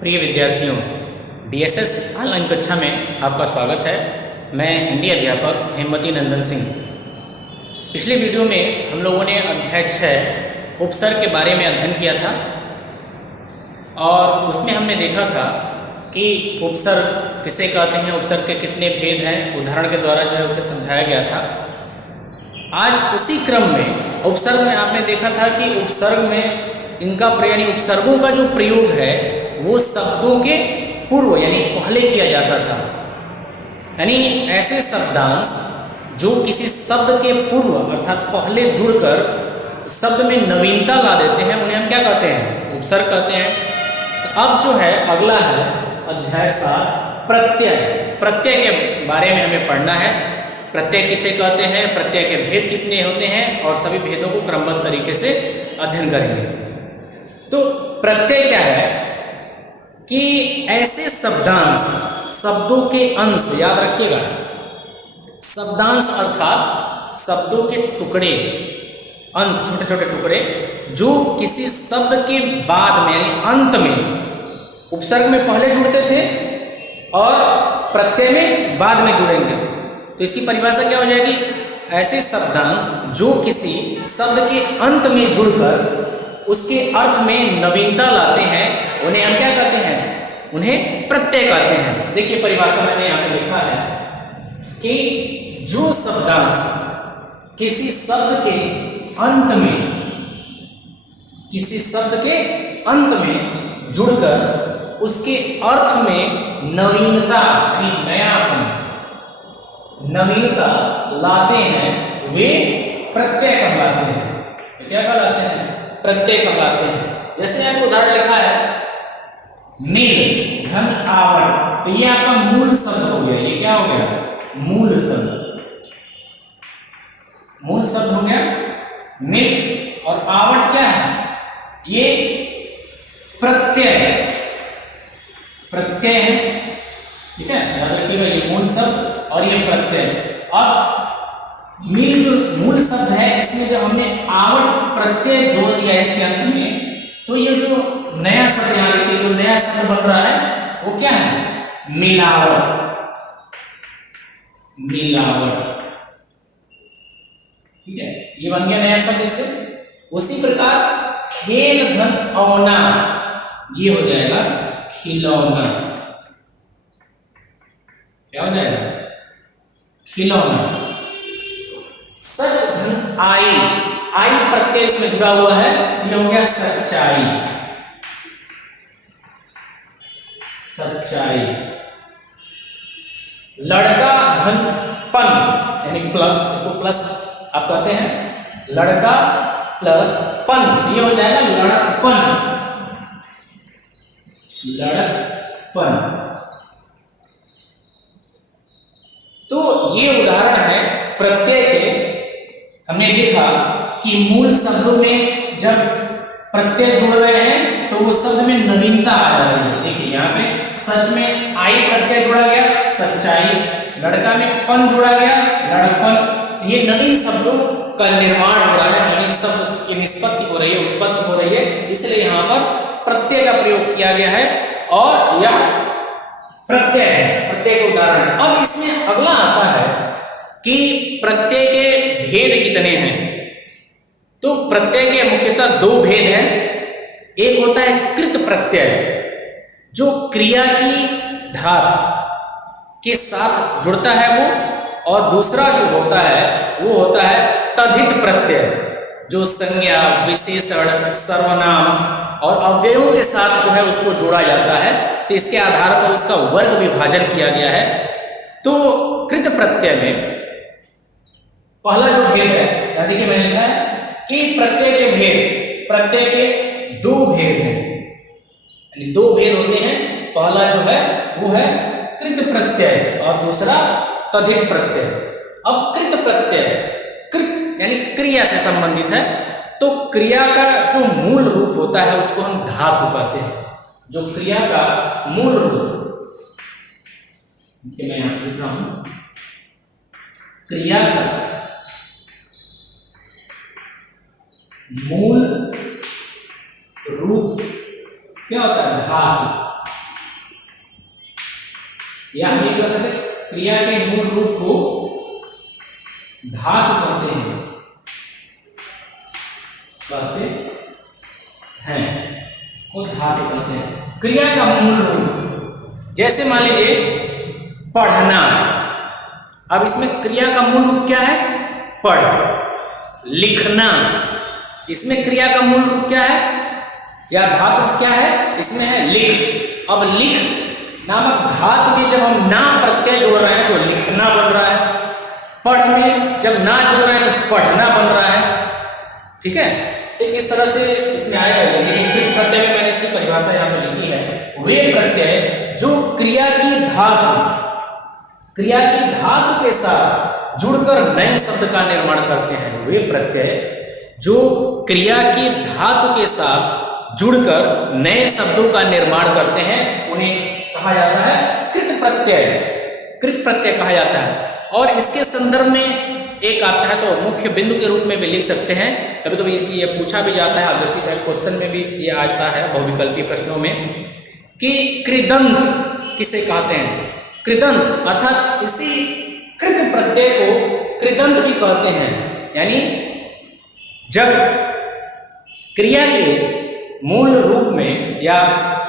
प्रिय विद्यार्थियों, DSS online कक्षा में आपका स्वागत है। मैं हिंदी अध्यापक हेमवती नंदन सिंह। पिछले वीडियो में हम लोगों ने अध्याय 6 उपसर्ग के बारे में अध्ययन किया था और उसमें हमने देखा था कि उपसर्ग किसे कहते हैं, उपसर्ग के कितने भेद हैं, उदाहरण के द्वारा जो है उसे समझाया गया था। आज उसी क्रम में उपसर्ग में आपने देखा था कि उपसर्ग में इनका यानी उपसर्गों का जो प्रयोग है वो शब्दों के पूर्व यानी पहले किया जाता था। यानी ऐसे शब्दांश जो किसी शब्द के पूर्व अर्थात पहले जुड़कर शब्द में नवीनता ला देते हैं उन्हें हम क्या कहते हैं, उपसर्ग कहते हैं। तो अब जो है अगला है अध्याय 7 प्रत्यय। प्रत्यय के बारे में हमें पढ़ना है। प्रत्यय किसे कहते हैं, प्रत्यय के भेद कितने होते हैं और सभी भेदों को क्रमबद्ध तरीके से अध्ययन करेंगे। तो प्रत्यय क्या है कि ऐसे शब्दांश, शब्दों के अंश, याद रखिएगा, शब्दांश अर्थात शब्दों के टुकड़े, अंश, छोटे छोटे टुकड़े जो किसी शब्द के बाद में यानी अंत में उपसर्ग में पहले जुड़ते थे और प्रत्यय में बाद में जुड़ेंगे। तो इसकी परिभाषा क्या हो जाएगी, ऐसे शब्दांश जो किसी शब्द के अंत में जुड़कर उसके अर्थ में नवीनता लाते हैं उन्हें हम क्या कहते हैं, उन्हें प्रत्यय कहते हैं। देखिए परिभाषा मैंने यहाँ पे लिखा है कि जो शब्दांश किसी शब्द के अंत में, किसी शब्द के अंत में जुड़कर उसके अर्थ में नवीनता, नवीनता लाते हैं वे प्रत्यय कहलाते हैं। क्या कहलाते हैं, प्रत्यय कहलाते हैं। जैसे आपको उदाहरण लिखा है नील धन आवड़, तो ये आपका मूल शब्द हो गया। ये क्या हो गया, मूल शब्द, मूल शब्द हो गया नील। और आवड़ क्या है, ये प्रत्यय है, प्रत्यय है। ठीक है, याद रखिएगा, ये मूल शब्द और ये प्रत्यय। अब नील जो मूल शब्द है इसमें जब हमने आवट प्रत्यय जोड़ दिया इसके अंत में, तो ये जो नया शब्द यहाँ लिखिए, जो नया शब्द बन रहा है वो क्या है, मिलावट, मिलावट। ठीक है, ये बन गया नया शब्द इससे। उसी प्रकार खेल धन औना, ये हो जाएगा खिलौना। क्या हो जाएगा, खिलौना। सच धन आई, आई प्रत्यय इसमें जुड़ा हुआ है, यह हो गया सच्चाई, सच्चाई। लड़का धन पन यानी प्लस, इसको प्लस आप कहते हैं, लड़का प्लस पन, ये हो जाएगा लड़कपन, लड़कपन। तो ये उदाहरण है प्रत्यय के। हमने देखा कि मूल शब्दों में जब प्रत्यय जोड़ रहे हैं तो वो शब्द में नवीनता आ रही है। देखिए यहाँ पे सच में आई प्रत्यय जोड़ा गया, सच्चाई। लड़का में पन जोड़ा गया, लड़कपन। ये नवीन शब्दों का निर्माण हो रहा है, नवीन शब्द की निष्पत्ति हो रही है, उत्पत्ति हो रही है, इसलिए यहाँ पर प्रत्यय का प्रयोग किया गया है और यह प्रत्यय है, प्रत्यय का उदाहरण है। अब इसमें अगला आता है कि प्रत्यय के भेद कितने हैं। तो प्रत्यय के मुख्यतः 2 भेद हैं। एक होता है कृत प्रत्यय जो क्रिया की धातु के साथ जुड़ता है वो, और दूसरा जो होता है वो होता है तद्धित प्रत्यय जो संज्ञा, विशेषण, सर्वनाम और अव्ययों के साथ जो है उसको जोड़ा जाता है। तो इसके आधार पर उसका वर्ग विभाजन किया गया है। तो कृत प्रत्यय में पहला जो भेद है, यहाँ देखिए मैंने लिखा है कि प्रत्यय के भेद, प्रत्यय के 2 भेद हैं, यानी 2 भेद होते हैं। पहला जो है वो है कृत प्रत्यय और दूसरा तद्धित प्रत्यय। अब कृत प्रत्यय, कृत यानी क्रिया से संबंधित है, तो क्रिया का जो मूल रूप होता है उसको हम धातु कहते हैं। जो क्रिया का मूल रूप, मैं यहां लिख रहा हूं, क्रिया का मूल रूप क्या होता है, धातु। या हम ये कह सकते क्रिया के मूल रूप को धातु कहते हैं, वो धातु कहते हैं। क्रिया का मूल रूप, जैसे मान लीजिए पढ़ना, अब इसमें क्रिया का मूल रूप क्या है? पढ़। लिखना, इसमें क्रिया का मूल रूप क्या है या धातु क्या है? इसमें है लिख। अब लिख नामक धातु के जब हम ना प्रत्यय जोड़ रहे हैं तो लिखना बन रहा है। पढ़ में जब ना जोड़ रहे हैं तो पढ़ना बन रहा है। ठीक है, तो इस तरह से इसमें आएगा। लेकिन किस प्रत्यय में मैंने इसकी परिभाषा यहाँ पर लिखी है, वे प्रत्यय जो क्रिया की धातु के साथ जुड़कर नए शब्द का निर्माण करते हैं। वे प्रत्यय जो क्रिया की धातु के साथ जुड़कर नए शब्दों का निर्माण करते हैं उन्हें कहा जाता है कृत प्रत्यय। कृत प्रत्यय कहा जाता है। और इसके संदर्भ में एक आप चाहे तो मुख्य बिंदु के रूप में भी लिख सकते हैं। कभी कभी ये पूछा भी जाता है, ऑब्जेक्टिव टाइप क्वेश्चन में भी ये आता है बहुविकल्पी प्रश्नों में, कि कृदंत किसे कहते हैं? कृदंत अर्थात इसी कृत प्रत्यय को कृदंत भी कहते हैं। यानी जब क्रिया के मूल रूप में या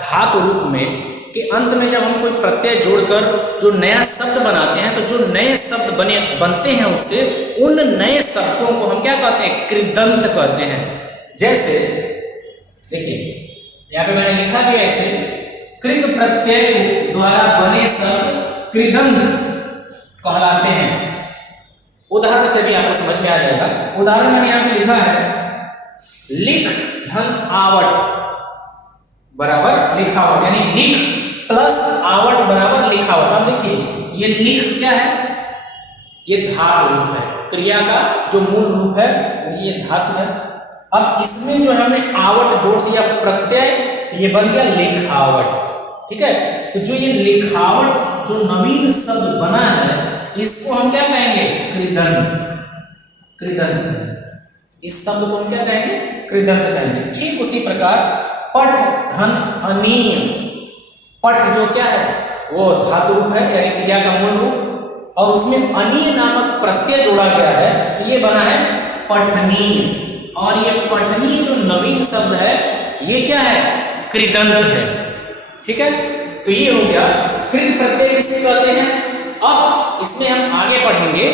धातु रूप में के अंत में जब हम कोई प्रत्यय जोड़कर जो नया शब्द बनाते हैं, तो जो नए शब्द बनते हैं उससे उन नए शब्दों को हम क्या कहते हैं? कृदंत कहते हैं। जैसे देखिए यहाँ पे मैंने लिखा भी ऐसे, कृत प्रत्यय द्वारा बने शब्द कृदंत कहलाते हैं। उदाहरण से भी आपको समझ में आ जाएगा। उदाहरण मैंने यहाँ पे लिखा है, लिख धन आवट बराबर लिखावट, यानी लिख प्लस आवट बराबर लिखावट। अब देखिए ये लिख क्या है? ये धातु रूप है। क्रिया का जो मूल रूप है ये धातु है। अब इसमें जो हमने आवट जोड़ दिया प्रत्यय, ये बन गया लिखावट। ठीक है, तो जो ये लिखावट जो नवीन शब्द बना है इसको हम क्या कहेंगे? कृदंत। कृदंत, इस शब्द को हम क्या कहेंगे? कृदंत कहेंगे। ठीक उसी प्रकार पठ धन अनीय, पठ जो क्या है वो धातु रूप है यानी क्रिया का मूल रूप, और उसमें अनीय नामक प्रत्यय जोड़ा गया है तो ये बना है पठनीय। और ये पठनीय जो नवीन शब्द है ये क्या है? कृदंत है। ठीक है, तो ये हो गया कृत प्रत्यय किसे कहते हैं। अब इसमें हम आगे पढ़ेंगे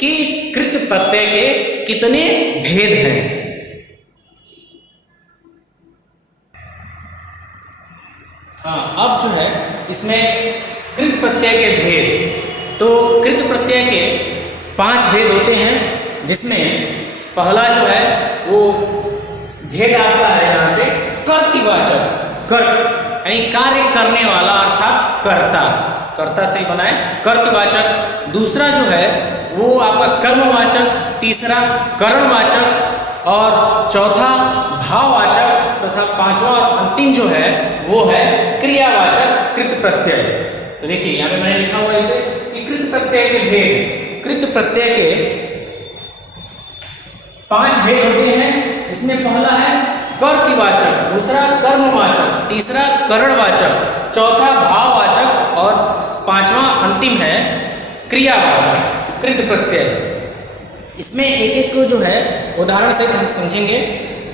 कि कृत प्रत्यय के कितने भेद हैं। हाँ, अब जो है इसमें कृत प्रत्यय के भेद, तो कृत प्रत्यय के 5 भेद होते हैं, जिसमें पहला जो है वो भेद आपका है यहाँ पे कर्तवाचक। कर्त यानी कार्य करने वाला अर्थात कर्ता, कर्ता से ही बना है कर्तवाचक। दूसरा जो है वो आपका कर्मवाचक, तीसरा करणवाचक और चौथा भाववाचक तथा पांचवा और अंतिम जो है वो है क्रियावाचक कृत प्रत्यय। तो देखिए यहाँ पे मैंने लिखा हुआ इसे कि कृत प्रत्यय के भेद, कृत प्रत्यय के 5 भेद होते हैं। इसमें पहला है कर्तवाचक, दूसरा कर्मवाचक, तीसरा करणवाचक, चौथा भाववाचक और पांचवा अंतिम है क्रियावाचक कृत प्रत्यय। इसमें एक एक जो है उदाहरण से हम समझेंगे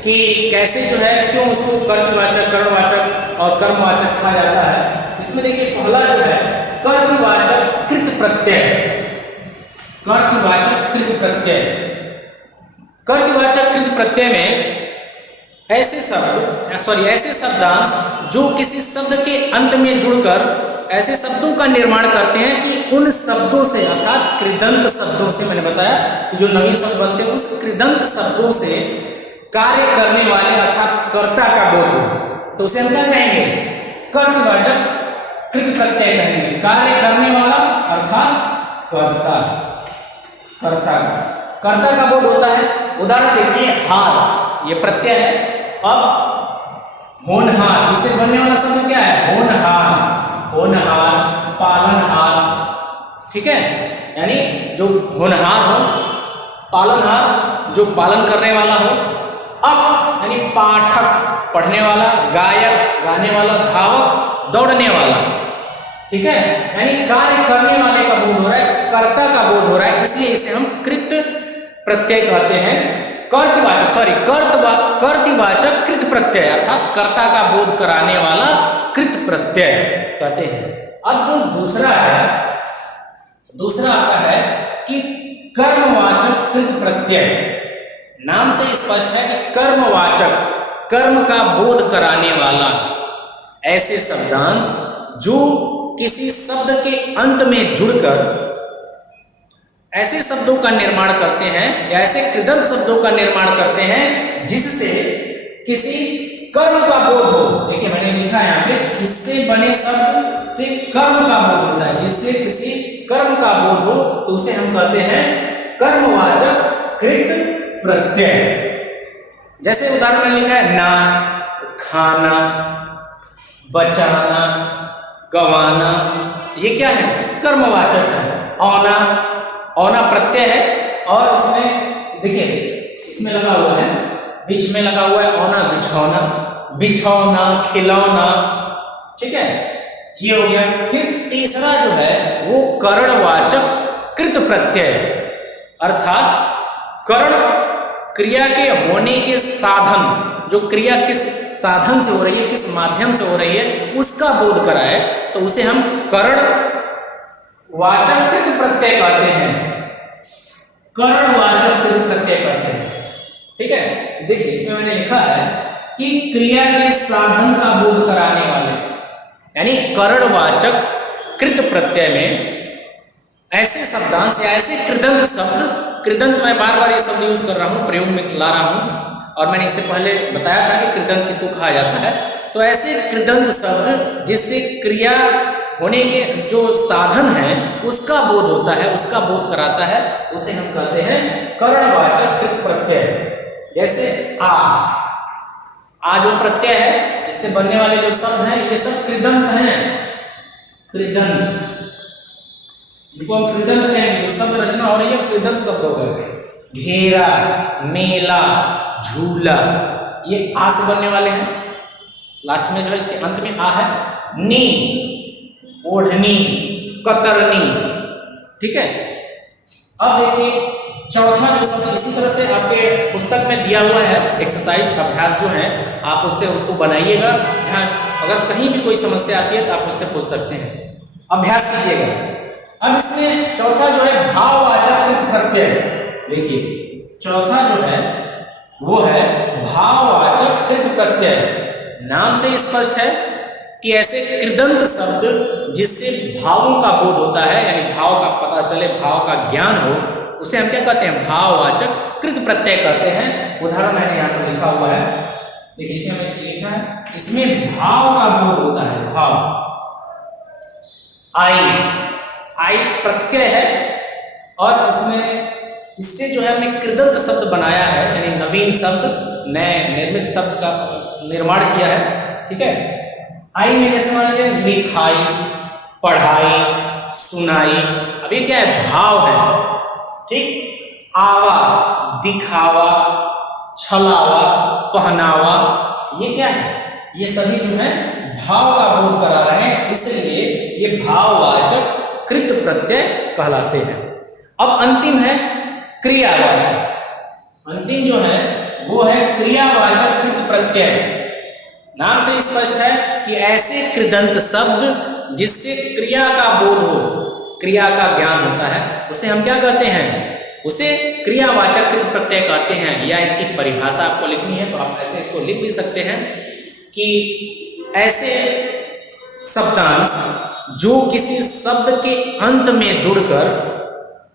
कि कैसे जो है क्यों उसको कर्तवाचक, करणवाचक और कर्मवाचक कहा जाता है। इसमें देखिए पहला जो है कर्तवाचक कृत प्रत्यय। कर्तवाचक कृत प्रत्यय, कर्तवाचक कृत प्रत्यय में ऐसे शब्दांश जो किसी शब्द के अंत में जुड़कर ऐसे शब्दों का निर्माण करते हैं कि उन शब्दों से अर्थात कृदंत शब्दों से, मैंने बताया जो नवीन शब्द बनते हैं उस कृदंत शब्दों से कार्य करने वाले अर्थात कर्ता का बोध हो, तो उसे हम क्या कहेंगे? कर्तवाचक कृत प्रत्यय कहेंगे। कार्य करने वाला अर्थात कर्ता, कर्ता का बोध होता है। उदाहरण देखिए हार, ये प्रत्यय है। अब होनहार, इससे बनने वाला शब्द क्या है? होनहार, पालनहार। ठीक है, यानी जो होनहार हो, पालनहार जो पालन करने वाला हो। अब यानी पाठक पढ़ने वाला, गायक गाने वाला, धावक दौड़ने वाला। ठीक है, यानी कार्य करने वाले का बोध हो रहा है, कर्ता का बोध हो रहा है, इसलिए इसे हम कृत प्रत्यय कहते हैं। कर्तवाचक कृत प्रत्यय अर्थात कर्ता का बोध कराने वाला कृत प्रत्यय कहते हैं। अब जो दूसरा आता है कि कर्मवाचक कृत प्रत्यय। नाम से स्पष्ट है कि कर्मवाचक, कर्म का बोध कराने वाला ऐसे शब्दांश जो किसी शब्द के अंत में जुड़कर ऐसे शब्दों का निर्माण करते हैं या ऐसे कृदंत शब्दों का निर्माण करते हैं जिससे किसी कर्म का बोध हो। देखिए मैंने लिखा है यहाँ पे, किससे बने शब्द से कर्म का बोध होता है, जिससे किसी कर्म का बोध हो तो उसे हम कहते हैं कर्मवाचक कृत प्रत्यय। जैसे उदाहरण में लिखा है ना, खाना, बचाना, गवाना, ये क्या है? कर्मवाचक है। औना प्रत्यय है और इसमें देखिए इसमें लगा हुआ है, बीच में लगा हुआ है औना, बिछौना, खिलौना, ठीक है, ये हो गया। फिर तीसरा जो है वो करणवाचक कृत प्रत्यय, अर्थात करण क्रिया के होने के साधन, जो क्रिया किस साधन से हो रही है, किस माध्यम से हो रही है, उसका बोध कराए तो उसे हम करण वाचक कृत प्रत्यय कहते हैं। करण वाचक कृत प्रत्यय कहते हैं, ठीक है। देखिए इसमें मैंने लिखा है कि क्रिया के साधन का बोध कराने वाले, यानी करणवाचक कृत प्रत्यय में ऐसे शब्दांश या ऐसे कृदंत शब्द, कृदंत मैं बार बार ये शब्द यूज कर रहा हूं, प्रयोग में ला रहा हूं, और मैंने इससे पहले बताया था कि कृदंत किसको कहा जाता है। तो ऐसे कृदंत शब्द जिससे क्रिया होने के जो साधन है उसका बोध होता है, उसका बोध कराता है, उसे हम कहते हैं करणवाचक कृत प्रत्यय। जैसे आ जो प्रत्यय है, इससे बनने वाले जो शब्द हैं ये सब कृदंत हैं। कृदंत, इनको हम कृदंत कहेंगे, जो शब्द रचना हो रही है कृदंत शब्द हो गए। घेरा, मेला, झूला, ये आ से बनने वाले हैं। लास्ट में जो है इसके अंत में आ है। नी, ओढ़नी, कतरनी, ठीक है। अब देखिए चौथा जो शब्द इसी तरह से आपके पुस्तक में दिया हुआ है, एक्सरसाइज अभ्यास जो है, आप उससे उसको बनाइएगा। जहाँ अगर कहीं भी कोई समस्या आती है तो आप उससे पूछ सकते हैं, अभ्यास कीजिएगा। अब इसमें चौथा जो है भाववाचक कृत प्रत्यय। देखिए चौथा जो है वो है भाववाचक कृत प्रत्यय। नाम से स्पष्ट है कि ऐसे कृदंत शब्द जिससे भावों का बोध होता है, यानी भाव का पता चले, भाव का ज्ञान हो, उसे हम क्या कहते हैं? भाववाचक कृत प्रत्यय कहते हैं। उदाहरण मैंने यहाँ पर लिखा हुआ है, देखिए इसमें मैंने लिखा है, इसमें भाव का बोध होता है। भाव, आई प्रत्यय है और इससे जो है हमने कृदंत शब्द बनाया है, यानी नवीन शब्द, नए निर्मित शब्द का निर्माण किया है, ठीक है। आई में जैसे मान लीजिए लिखाई, पढ़ाई, सुनाई, अब ये क्या है? भाव है, ठीक। आवा, दिखावा, छलावा, पहनावा, ये क्या है? ये सभी जो है भाव का बोध करा रहे हैं, इसलिए ये भाववाचक कृत प्रत्यय कहलाते हैं। अब अंतिम है क्रियावाचक। अंतिम जो है वो है क्रियावाचक कृत प्रत्यय। नाम से स्पष्ट है कि ऐसे कृदंत शब्द जिससे क्रिया का बोध हो, क्रिया का ज्ञान होता है, उसे हम क्या कहते हैं? उसे क्रियावाचक कृत प्रत्यय कहते हैं। या इसकी परिभाषा आपको लिखनी है तो आप ऐसे इसको लिख भी सकते हैं कि ऐसे शब्दांश जो किसी शब्द के अंत में जुड़कर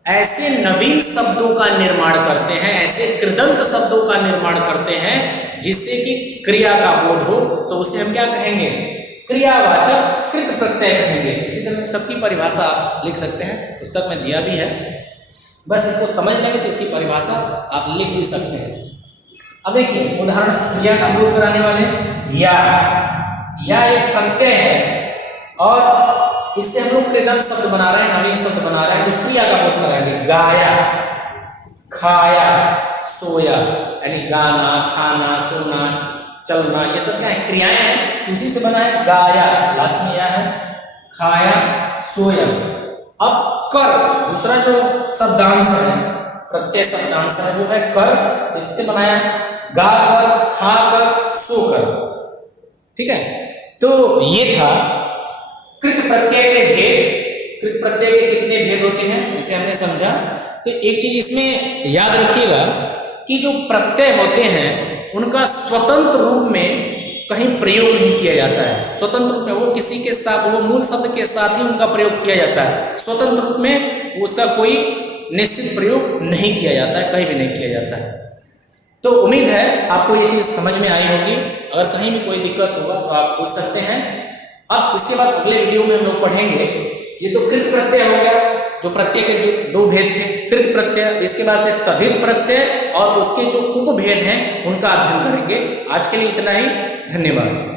ऐसे नवीन शब्दों का निर्माण करते हैं, ऐसे कृदंत शब्दों का निर्माण करते हैं जिससे कि क्रिया का बोध हो, तो उसे हम क्या कहेंगे? क्रियावाचक कृत प्रत्यय कहेंगे। इसी तरह से सबकी परिभाषा आप लिख सकते हैं, पुस्तक में दिया भी है, बस इसको समझ लेंगे तो इसकी परिभाषा आप लिख भी सकते हैं। अब देखिए उदाहरण, क्रिया का बोध कराने वाले या एक प्रत्यय है और इससे हम लोग कृदंत शब्द बना रहे हैं, नवीन शब्द बना रहे हैं जो क्रिया का बोध कराएंगे। गाया, खाया, सोया, यानी गाना, खाना, सोना, चलना, ये सब क्या है? क्रियाएं हैं, उसी से बना है। गाया, लास्ट में या है। खाया, सोया। अब कर, दूसरा जो शब्दांश है, प्रत्यय शब्दांश है, वो है कर। इससे बनाया गा कर, खा कर, सो कर। ठीक है, तो ये था कृत प्रत्यय के भेद। कृत प्रत्यय के कितने भेद होते हैं इसे हमने समझा। तो एक चीज इसमें याद रखिएगा कि जो प्रत्यय होते हैं उनका स्वतंत्र रूप में कहीं प्रयोग नहीं किया जाता है। स्वतंत्र रूप में वो किसी के साथ, वो मूल शब्द के साथ ही उनका प्रयोग किया जाता है। स्वतंत्र रूप में उसका कोई निश्चित प्रयोग नहीं किया जाता है, कहीं भी नहीं किया जाता है। तो उम्मीद है आपको ये चीज समझ में आई होगी। अगर कहीं भी कोई दिक्कत होगा तो आप पूछ सकते हैं। अब इसके बाद अगले वीडियो में हम लोग पढ़ेंगे, ये तो कृत प्रत्यय हो गया, जो प्रत्यय के जो दो भेद थे, कृत प्रत्यय। इसके बाद से तद्धित प्रत्यय और उसके जो उपभेद हैं उनका अध्ययन करेंगे। आज के लिए इतना ही, धन्यवाद।